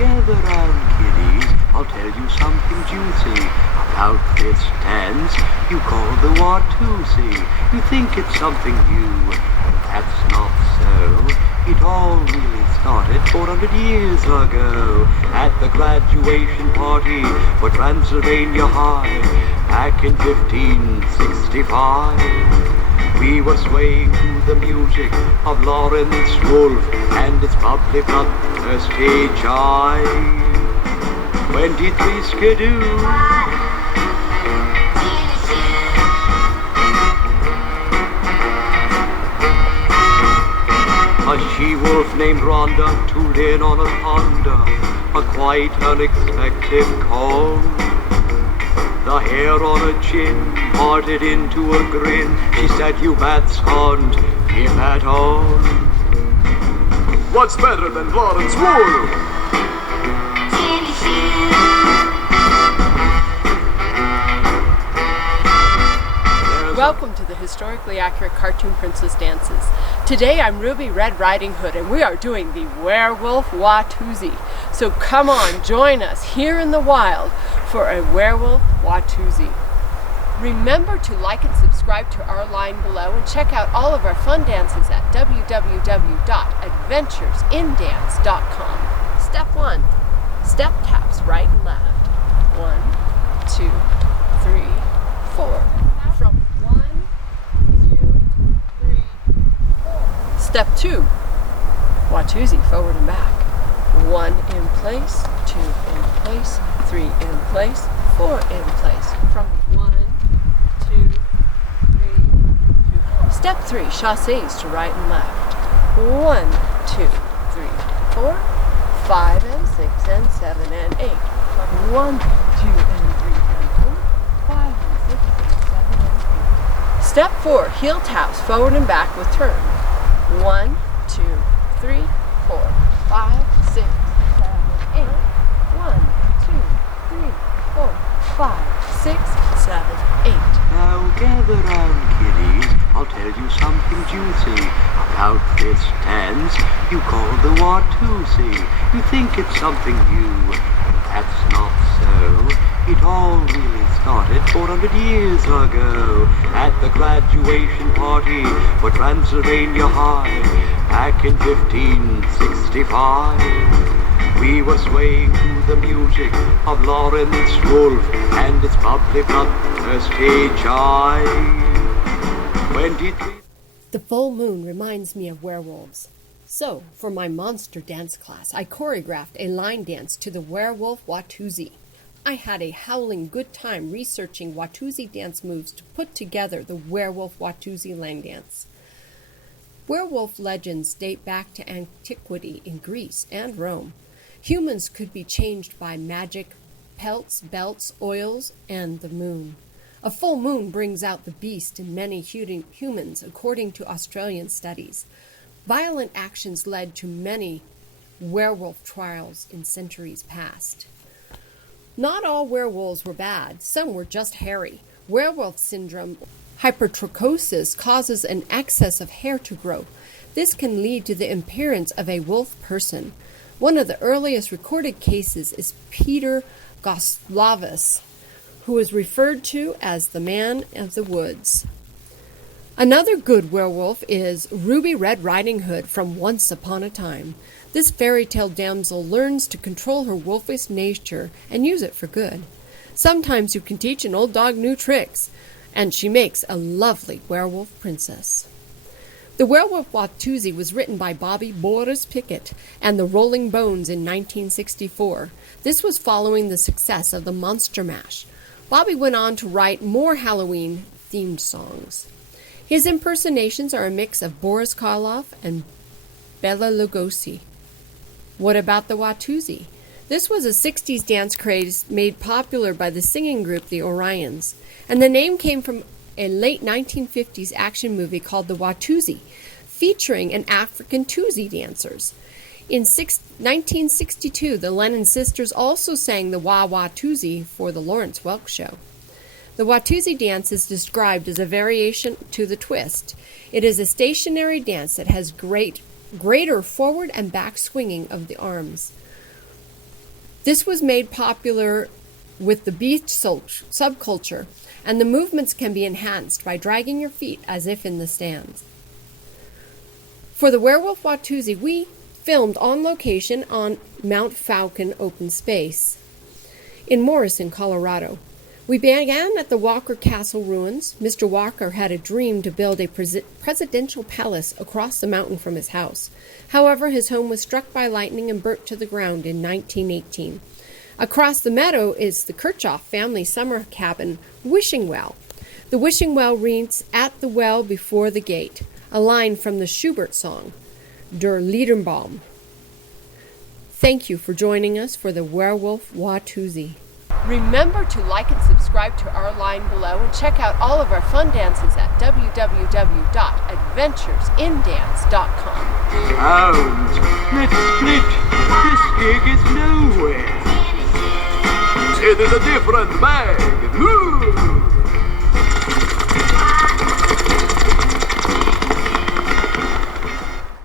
gather round, kiddies, I'll tell you something juicy about this dance you call the Watusi. You think it's something new, but that's not so. It all really started 400 years ago at the graduation party for Transylvania High back in 1565. We were swaying to the music of Lawrence Wolf and its bubbly bloodthirsty jive. 23 skidoo. A she-wolf named Rhonda tuned in on a Honda, a quite unexpected call. The hair on her chin parted into a grin. She said, "You bats can't him at all." What's better than Lawrence Wolf? Welcome to the historically accurate cartoon princess dances. Today I'm Ruby Red Riding Hood and we are doing the Werewolf Watusi. So come on, join us here in the wild for a Werewolf Watusi. Remember to like and subscribe to our line below and check out all of our fun dances at www.adventuresindance.com. Step 1. Step taps right and left. 1, 2, 3, 4. From 1, 2, 3, 4. Step 2. Watusi forward and back. 1 in place, 2 in place, 3 in place, 4 in place. From 1, 2, 3, 2. Step 3. Chassés to right and left. 1, 2, 3, 4, 5 and 6 and 7 and 8. 1, 2 and 3 and 4, 5 and 6 and 7 and 8. Step 4. Heel taps forward and back with turn. 1, 2, 3, 4, 5, 6, 7, 8. 1, 2, 3, 4, 5, 6, 7, 8. Now gather round, kiddies, I'll tell you something juicy about this dance you call the Watusi. You think it's something new, but that's not so. It all really started 400 years ago at the graduation party for Transylvania High back in 1565. We were swaying to the music of Lawrence Wolf and its bubbly bloodthirsty jive. 23. The full moon reminds me of werewolves. So, for my monster dance class, I choreographed a line dance to the Werewolf Watusi. I had a howling good time researching Watusi dance moves to put together the Werewolf Watusi Line Dance. Werewolf legends date back to antiquity in Greece and Rome. Humans could be changed by magic, pelts, belts, oils, and the moon. A full moon brings out the beast in many humans, according to Australian studies. Violent actions led to many werewolf trials in centuries past. Not all werewolves were bad. Some were just hairy. Werewolf syndrome, hypertrichosis, causes an excess of hair to grow. This can lead to the appearance of a wolf person. One of the earliest recorded cases is Peter Goslavus, who is referred to as the Man of the Woods. Another good werewolf is Ruby Red Riding Hood from Once Upon a Time. This fairy tale damsel learns to control her wolfish nature and use it for good. Sometimes you can teach an old dog new tricks, and she makes a lovely werewolf princess. The Werewolf Watusi was written by Bobby Boris Pickett and the Rolling Bones in 1964. This was following the success of the Monster Mash. Bobby went on to write more Halloween-themed songs. His impersonations are a mix of Boris Karloff and Bela Lugosi. What about the Watusi? This was a 60s dance craze made popular by the singing group the Orions, and the name came from a late 1950s action movie called The Watusi, featuring an African Tusi dancers. In 1962, the Lennon sisters also sang the Watusi for the Lawrence Welk Show. The Watusi dance is described as a variation to the twist. It is a stationary dance that has greater forward and back swinging of the arms. This was made popular with the beach subculture, and the movements can be enhanced by dragging your feet as if in the stands. For the Werewolf Watusi, we filmed on location on Mount Falcon open space in Morrison, Colorado. We began at the Walker Castle ruins. Mr. Walker had a dream to build a presidential palace across the mountain from his house. However, his home was struck by lightning and burnt to the ground in 1918. Across the meadow is the Kirchhoff family summer cabin, Wishing Well. The Wishing Well reads, "At the well before the gate," a line from the Schubert song, Der Liederbaum. Thank you for joining us for the Werewolf Watusi. Remember to like and subscribe to our line below and check out all of our fun dances at www.adventuresindance.com. Sounds. Let's split. This gig is nowhere. It is a different bag.